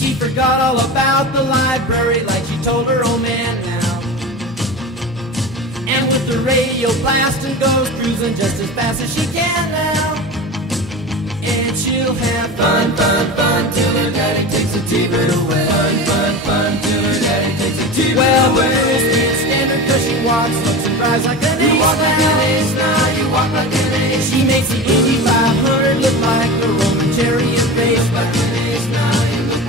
She forgot all about the library like she told her old man now. And with the radio blasting goes cruising just as fast as she can now. And she'll have fun, fun, fun till her daddy takes the T-bird away. Fun, fun, fun till her daddy takes the T-bird away. Well, the girls can't stand her 'cause she walks, looks and drives like an ace. You walk like an ace now, you walk like an ace. She makes the Indy 500 look like a Roman chariot race. Like an ace now, you look